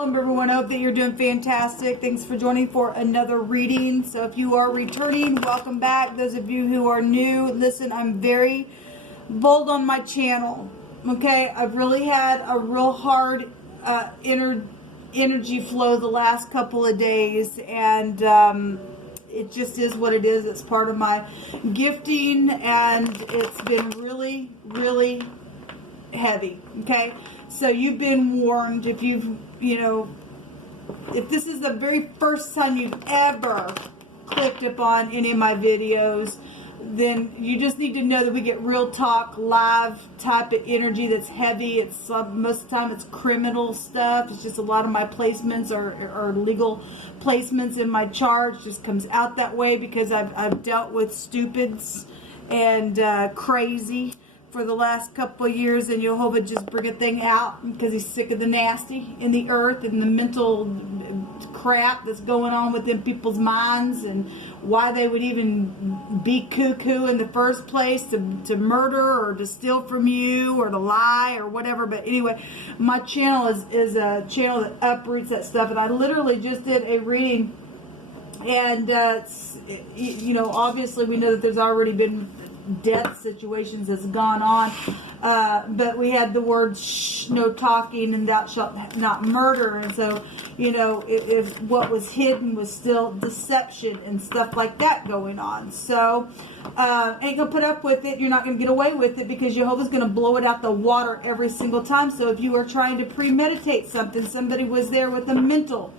Welcome everyone. I hope that you're doing fantastic. Thanks for joining for another reading. So if you are returning, welcome back. Those of you who are new, listen, I'm very bold on my channel. Okay, I've really had a real hard energy flow the last couple of days, and it just is what it is. It's part of my gifting, and it's been really, really heavy. Okay, so you've been warned. If you've, if this is the very first time you've ever clicked upon any of my videos, then you just need to know that we get real talk, live type of energy that's heavy. It's most of the time it's criminal stuff. It's just a lot of my placements are legal placements in my chart. It just comes out that way because I've dealt with stupids and crazy for the last couple of years, and Jehovah just bring a thing out because he's sick of the nasty in the earth and the mental crap that's going on within people's minds, and why they would even be cuckoo in the first place to murder or to steal from you or to lie or whatever. But anyway, my channel is a channel that uproots that stuff, and I literally just did a reading, and obviously we know that there's already been death situations that's gone on, but we had the word no talking and thou shalt not murder, and so if what was hidden was still deception and stuff like that going on. So ain't gonna put up with it. You're not gonna get away with it because Jehovah's gonna blow it out the water every single time. So if you are trying to premeditate something, somebody was there with a mental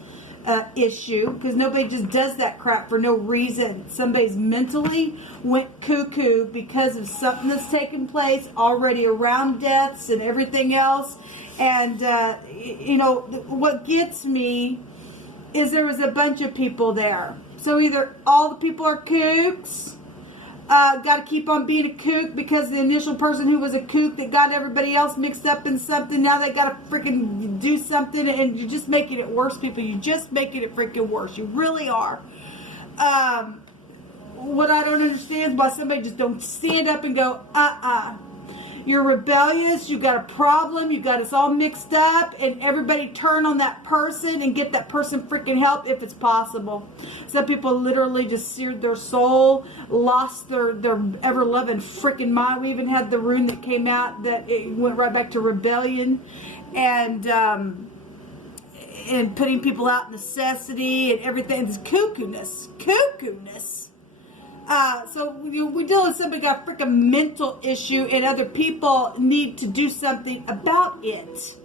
issue, because nobody just does that crap for no reason. Somebody's mentally went cuckoo because of something that's taken place already around deaths and everything else. And what gets me is there was a bunch of people there. So either all the people are kooks, got to keep on being a kook because the initial person who was a kook that got everybody else mixed up in something, now they got to freaking do something, and you're just making it worse, people. You're just making it freaking worse. You really are. What I don't understand is why somebody just don't stand up and go, you're rebellious, you got a problem, you got us all mixed up, and everybody turn on that person and get that person freaking help if it's possible. Some people literally just seared their soul, lost their ever-loving freaking mind. We even had the rune that came out that it went right back to rebellion, and putting people out in necessity and everything. This cuckoo-ness. So we deal with somebody got a freaking mental issue, and other people need to do something about it.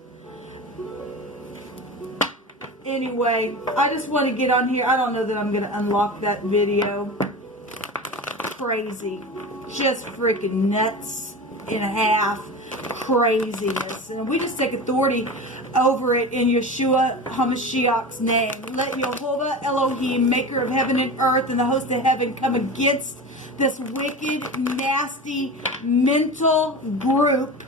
Anyway, I just want to get on here. I don't know that I'm going to unlock that video. Crazy. Just freaking nuts and a half craziness. And we just take authority over it in Yeshua HaMashiach's name. Let Jehovah Elohim, maker of heaven and earth and the host of heaven, come against this wicked, nasty, mental group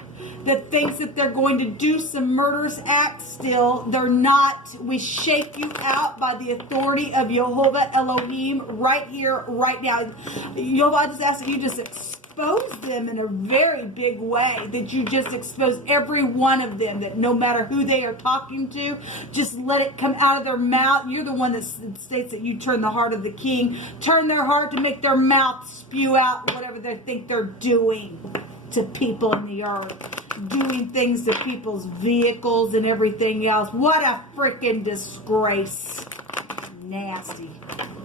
that thinks that they're going to do some murderous acts still. They're not. We shake you out by the authority of Jehovah Elohim right here, right now. Jehovah, I just ask that you just expose them in a very big way, that you just expose every one of them, that no matter who they are talking to, just let it come out of their mouth. You're the one that states that you turn the heart of the king, turn their heart to make their mouth spew out whatever they think they're doing to people in the earth, doing things to people's vehicles and everything else. What a freaking disgrace. Nasty.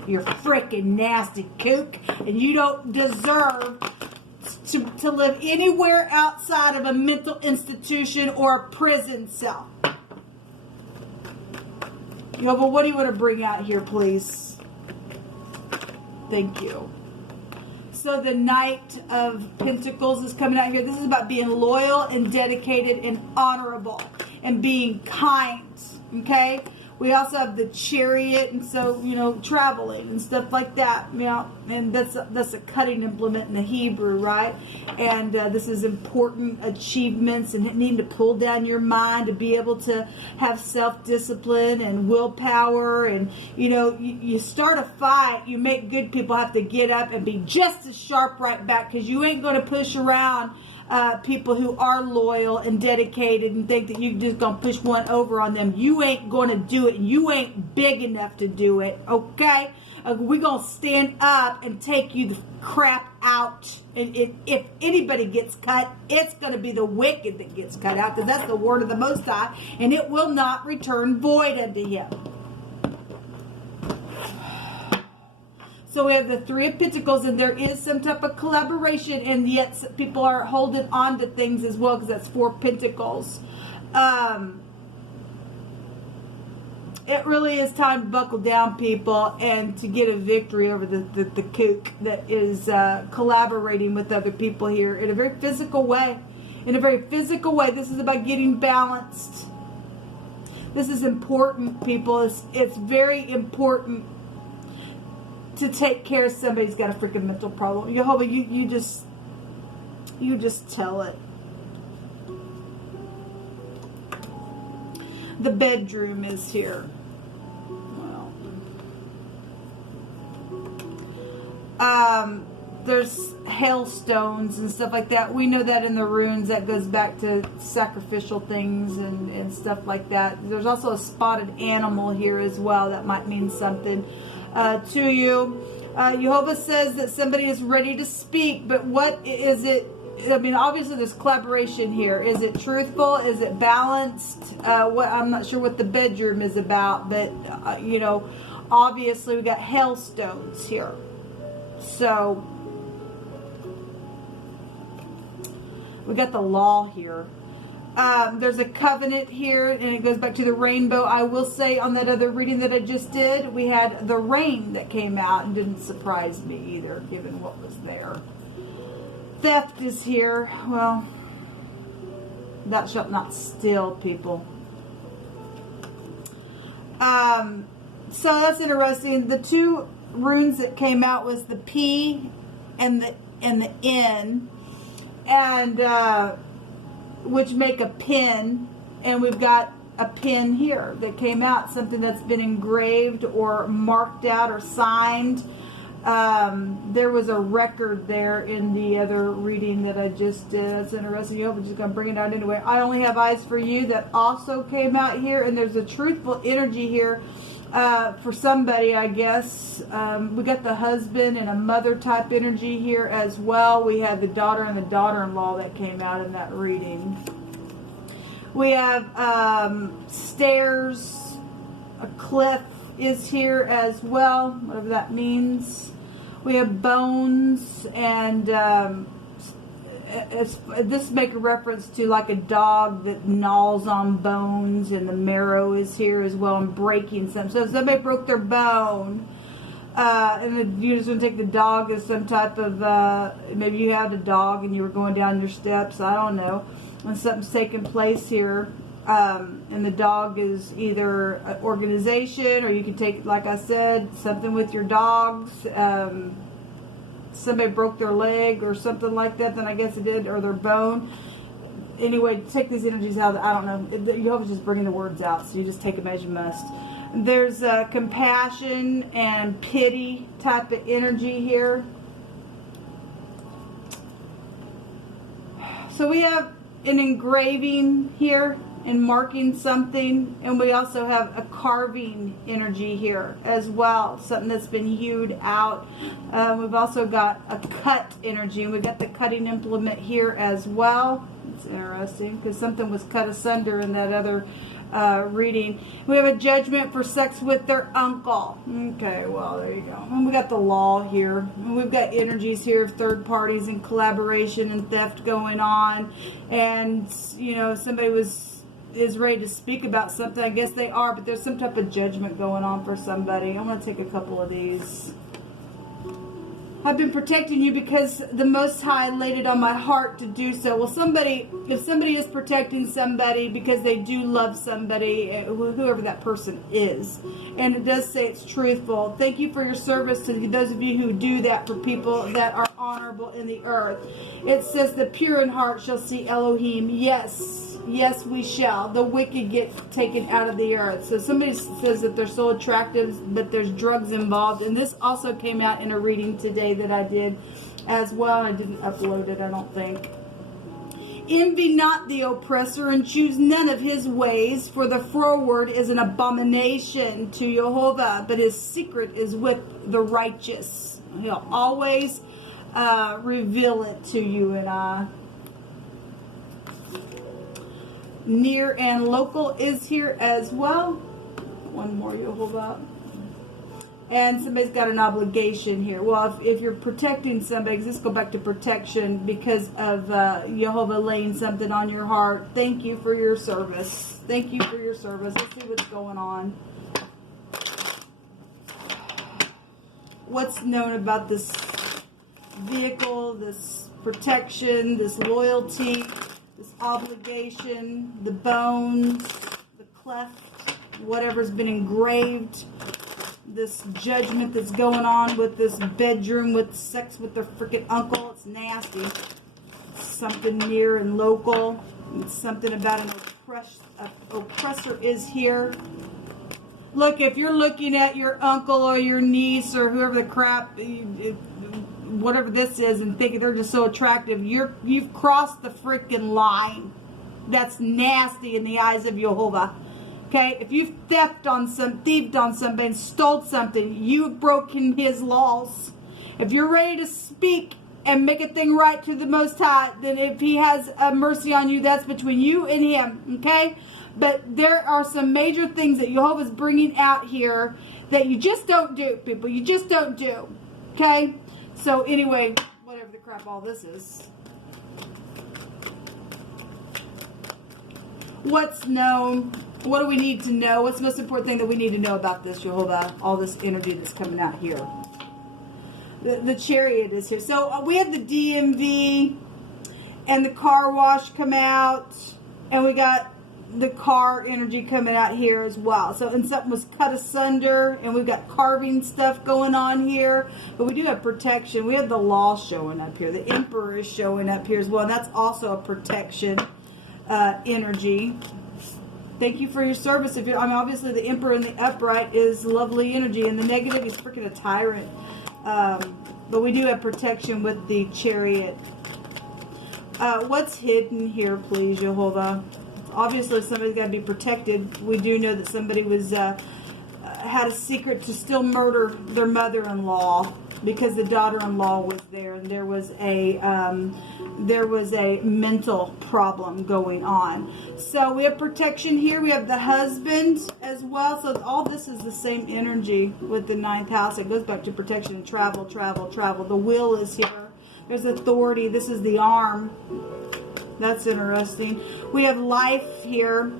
You're freaking nasty kook, and you don't deserve to live anywhere outside of a mental institution or a prison cell. But what do you want to bring out here, please? Thank you. So the Knight of Pentacles is coming out here. This is about being loyal and dedicated and honorable and being kind. Okay? We also have the Chariot, and so, traveling and stuff like that, and that's a cutting implement in the Hebrew, right? And this is important achievements and needing to pull down your mind to be able to have self-discipline and willpower, and, you start a fight, you make good people have to get up and be just as sharp right back, because you ain't going to push around people who are loyal and dedicated and think that you're just going to push one over on them. You ain't going to do it. You ain't big enough to do it, okay? We're going to stand up and take you the crap out. And if anybody gets cut, it's going to be the wicked that gets cut out, because that's the word of the Most High, and it will not return void unto him. So we have the Three of Pentacles, and there is some type of collaboration, and yet people are holding on to things as well, because that's Four Pentacles. It really is time to buckle down, people, and to get a victory over the kook that is collaborating with other people here in a very physical way. In a very physical way. This is about getting balanced. This is important, people. It's very important to take care of somebody who's got a freaking mental problem. Jehovah, you just tell it. The bedroom is here. Well, there's hailstones and stuff like that. We know that in the runes. That goes back to sacrificial things and stuff like that. There's also a spotted animal here as well. That might mean something to you. Jehovah says that somebody is ready to speak, but what is it? I mean, obviously there's collaboration here. Is it truthful? Is it balanced? I'm not sure what the bedroom is about, but you know, obviously we got hailstones here. So we got the law here. There's a covenant here, and it goes back to the rainbow. I will say on that other reading that I just did, we had the rain that came out and didn't surprise me either, given what was there. Theft is here. Well, thou shalt not steal, people. So that's interesting. The two runes that came out was the P and the N, and which make a pin, and we've got a pin here that came out, something that's been engraved or marked out or signed. There was a record there in the other reading that I just did. That's interesting. I'm just going to bring it out anyway. I Only Have Eyes for You, that also came out here, and there's a truthful energy here for somebody, I guess. We got the husband and a mother type energy here as well. We had the daughter and the daughter-in-law that came out in that reading. We have stairs, a cliff is here as well, whatever that means. We have bones, and this make a reference to like a dog that gnaws on bones, and the marrow is here as well, and breaking some. So if somebody broke their bone, and you're just going to take the dog as some type of, maybe you had a dog and you were going down your steps, I don't know, and something's taking place here. And the dog is either an organization, or you can take, like I said, something with your dogs. Somebody broke their leg or something like that, then I guess it did, or their bone. Anyway, take these energies out. I don't know. You're always just bringing the words out, so you just take them as you must. There's compassion and pity type of energy here. So we have an engraving here and marking something, and we also have a carving energy here as well, something that's been hewed out. We've also got a cut energy, and we've got the cutting implement here as well. It's interesting because something was cut asunder in that other reading. We have a judgment for sex with their uncle. Okay, well, there you go. And we got the law here. And we've got energies here of third parties and collaboration and theft going on. And, you know, somebody is ready to speak about something. I guess they are, but there's some type of judgment going on for somebody. I'm going to take a couple of these. I've been protecting you because the Most High laid it on my heart to do so. Well, if somebody is protecting somebody because they do love somebody, whoever that person is, and it does say it's truthful, thank you for your service to those of you who do that for people that are honorable in the earth. It says the pure in heart shall see Elohim. Yes, we shall. The wicked get taken out of the earth. So somebody says that they're so attractive, but there's drugs involved. And this also came out in a reading today that I did as well. I didn't upload it, I don't think. Envy not the oppressor, and choose none of his ways, for the froward is an abomination to Jehovah, but his secret is with the righteous. He'll always reveal it to you and I. Near and local is here as well. One more, Jehovah. And somebody's got an obligation here. Well, if you're protecting somebody, let's go back to protection because of Jehovah laying something on your heart. Thank you for your service. Thank you for your service. Let's see what's going on. What's known about this vehicle, this protection, this loyalty, this obligation, the bones, the cleft, whatever's been engraved, this judgment that's going on with this bedroom with sex with their freaking uncle. It's nasty. Something near and local. It's something about an oppressor is here. Look, if you're looking at your uncle or your niece or whoever the crap, whatever this is, and thinking they're just so attractive, you've crossed the freaking line. That's nasty in the eyes of Jehovah. Okay, if you thieved on somebody and stole something, you've broken his laws. If you're ready to speak and make a thing right to the Most High, then if he has mercy on you, that's between you and him. Okay, but there are some major things that Jehovah's bringing out here that you just don't do, people. You just don't do. Okay, so anyway, whatever the crap all this is. What's known? What do we need to know? What's the most important thing that we need to know about this, Jehovah? All this energy that's coming out here. The Chariot is here. So we have the DMV and the car wash come out. And we got the car energy coming out here as well. So, and something was cut asunder. And we've got carving stuff going on here. But we do have protection. We have the law showing up here. The Emperor is showing up here as well. And that's also a protection energy. Thank you for your service. If you're, I mean, obviously the Emperor in the upright is lovely energy, and the negative is freaking a tyrant. But we do have protection with the Chariot. What's hidden here, please, Jehovah? Obviously, somebody's got to be protected. We do know that somebody was had a secret to still murder their mother-in-law because the daughter-in-law was there, and there was a mental problem going on. So we have protection here. We have the husband as well. So all this is the same energy with the 9th house. It goes back to protection and travel, travel, travel. The will is here. There's authority. This is the arm. That's interesting. We have life here.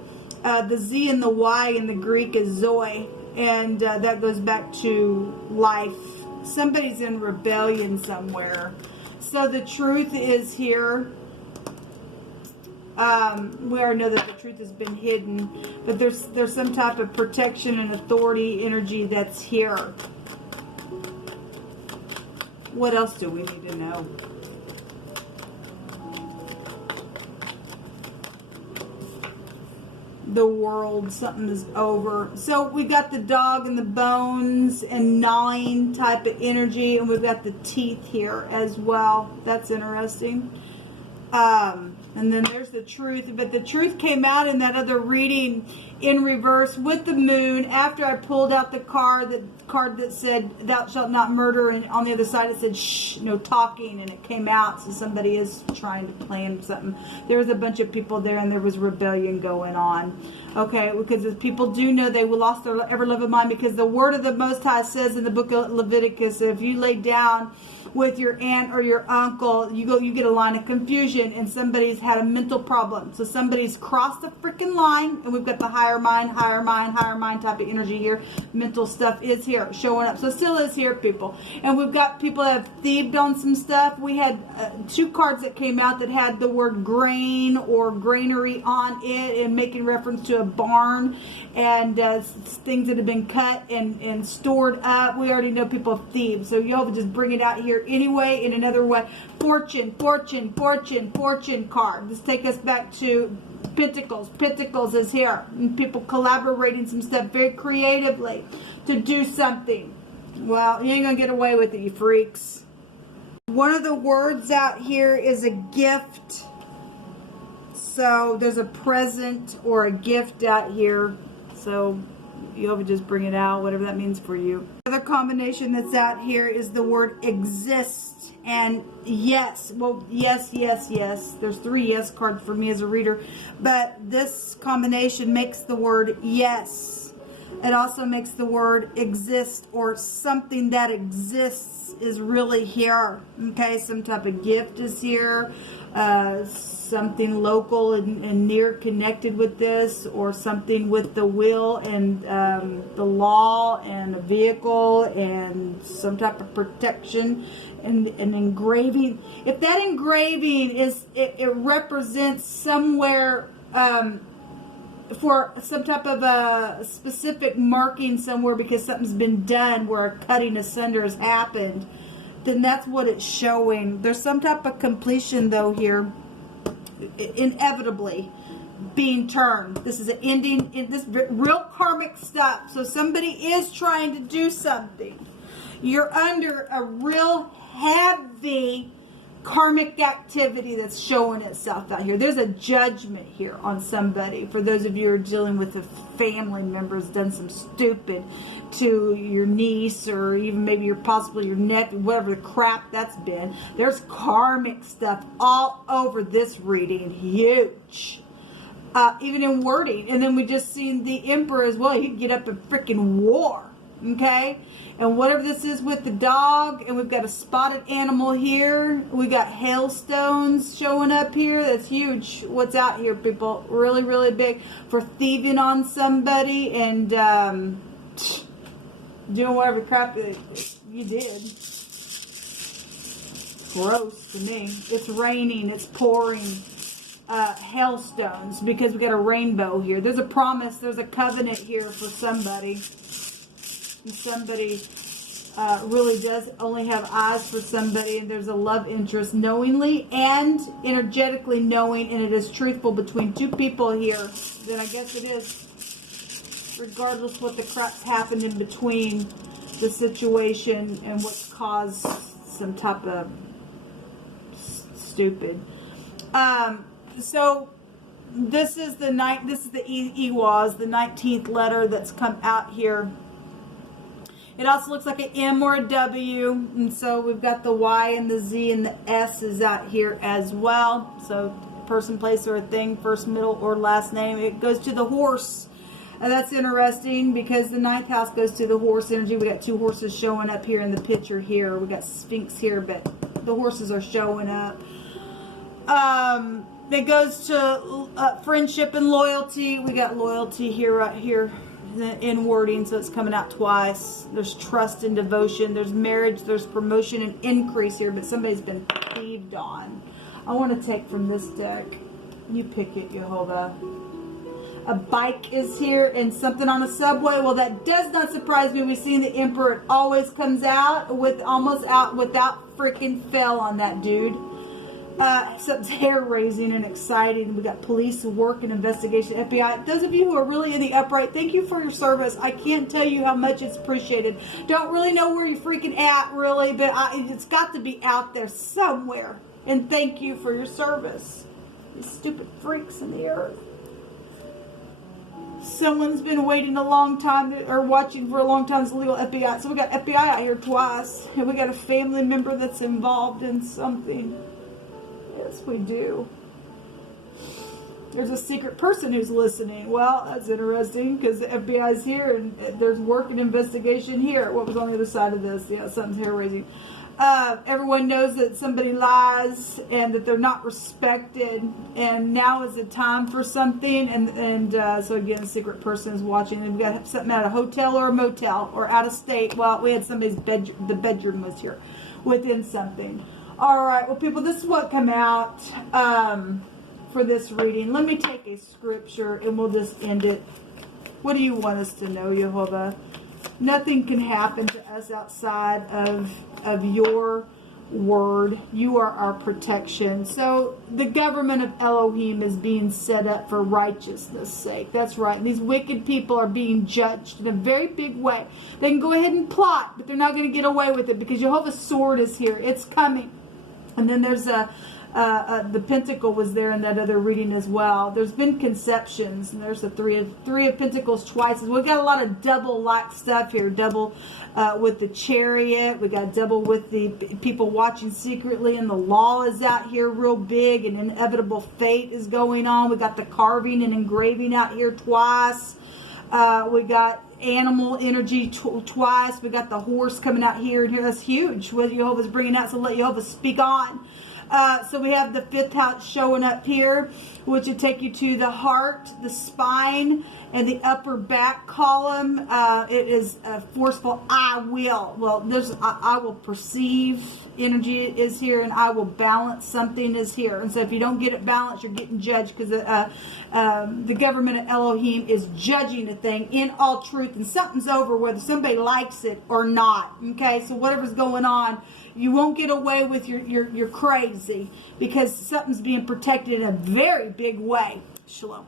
The Z and the Y in the Greek is Zoe. And that goes back to life. Somebody's in rebellion somewhere. So the truth is here. We already know that the truth has been hidden, but there's some type of protection and authority energy that's here. What else do we need to know? The world, something is over. So we got the dog and the bones and gnawing type of energy, and we've got the teeth here as well. That's interesting. And then there's the truth, but the truth came out in that other reading in reverse with the moon after I pulled out the card that said thou shalt not murder, and on the other side it said shh, no talking, and it came out. So somebody is trying to plan something. There was a bunch of people there, and there was rebellion going on. Okay, because as people do know, they will lost their ever loving mind, because the word of the Most High says in the book of Leviticus, if you lay down with your aunt or your uncle, you get a line of confusion, and somebody's had a mental problem. So somebody's crossed the freaking line, and we've got the higher mind type of energy here. Mental stuff is here, showing up. So still is here, people. And we've got people that have thieved on some stuff. We had 2 cards that came out that had the word grain or granary on it, and making reference to a barn and things that have been cut and stored up. We already know people have thieved. So you'll just bring it out here anyway in another way. Fortune card. Let's take us back to Pentacles. Pentacles is here, and people collaborating some stuff very creatively to do something. Well, you ain't gonna get away with it, you freaks. One of the words out here is a gift. So there's a present or a gift out here. So you'll just bring it out, whatever that means for you. The other combination that's out here is the word exist and yes. Well, yes, yes, yes. There's 3 yes cards for me as a reader. But this combination makes the word yes. It also makes the word exist, or something that exists is really here. Okay, some type of gift is here. Something local and near connected with this, or something with the will and the law and a vehicle and some type of protection and an engraving. If that engraving is, it represents somewhere for some type of a specific marking somewhere because something's been done where a cutting asunder has happened, then that's what it's showing. There's some type of completion though here, inevitably being turned. This is an ending in this real karmic stuff. So somebody is trying to do something. You're under a real heavy karmic activity that's showing itself out here. There's a judgment here on somebody. For those of you who are dealing with a family member who's done some stupid to your niece, or even maybe possibly your nephew, whatever the crap that's been. There's karmic stuff all over this reading. Huge. Even in wording. And then we just seen the Emperor as well. He'd get up a freaking war. Okay? And whatever this is with the dog, and we've got a spotted animal here. We got hailstones showing up here. That's huge. What's out here, people? Really, really big. For thieving on somebody and doing whatever crap you did. Gross to me. It's raining. It's pouring. Hailstones, because we got a rainbow here. There's a promise. There's a covenant here for somebody. And somebody really does only have eyes for somebody, and there's a love interest knowingly and energetically knowing, and it is truthful between 2 people here. Then I guess it is, regardless what the crap's happened in between the situation and what's caused some type of stupid. So this is the Ewaz, the 19th letter that's come out here. It also looks like an M or a W, and so we've got the Y and the Z and the S is out here as well. So person, place, or a thing, first, middle, or last name. It goes to the horse. And that's interesting because the 9th house goes to the horse energy. We got 2 horses showing up here in the picture here. We got Sphinx here, but the horses are showing up. It goes to friendship and loyalty. We got loyalty here, right here in wording, so it's coming out twice. There's trust and devotion. There's marriage. There's promotion and increase here, but somebody's been thieved on. I want to take from this deck. You pick it, Jehovah. A bike is here and something on a subway. Well, that does not surprise me. We've seen the Emperor. It always comes out with almost out without freaking fail on that dude. Something's hair-raising and exciting. We got police work and investigation, FBI. Those of you who are really in the upright, thank you for your service. I can't tell you how much it's appreciated. Don't really know where you're freaking at, really, but it's got to be out there somewhere. And thank you for your service. These stupid freaks in the earth. Someone's been waiting a long time, or watching for a long time. It's legal FBI. So we got FBI out here twice, and we got a family member that's involved in something. Yes, we do. There's a secret person who's listening. Well, that's interesting because the FBI is here and there's work and investigation here. What was on the other side of this? Yeah, something's hair-raising. Everyone knows that somebody lies and that they're not respected, and now is the time for something. And so again, secret person is watching, and we got something at a hotel or a motel or out of state. Well, we had somebody's bedroom. The bedroom was here within something. All right, well, people, this is what come out for this reading. Let me take a scripture and we'll just end it. What do you want us to know, Jehovah? Nothing can happen to us outside of your word. You are our protection. So the government of Elohim is being set up for righteousness' sake. That's right. And these wicked people are being judged in a very big way. They can go ahead and plot, but they're not going to get away with it because Jehovah's sword is here. It's coming. And then there's a the Pentacle was there in that other reading as well. There's been conceptions, and there's the three of Pentacles twice. We've got a lot of double-like stuff here. Double with the Chariot. We got double with the people watching secretly, and the law is out here real big, and inevitable fate is going on. We got the carving and engraving out here twice. We got animal energy twice. We got the horse coming out here, and here that's huge. What Jehovah's bringing out, so let Jehovah speak on. So we have the 5th house showing up here, which would take you to the heart, the spine, and the upper back column. It is a forceful I will. Well, there's I will perceive energy is here, and I will balance something is here. And so if you don't get it balanced, you're getting judged, because the government of Elohim is judging a thing in all truth, and something's over whether somebody likes it or not. Okay, so whatever's going on, you won't get away with your crazy, because something's being protected in a very big way. Shalom.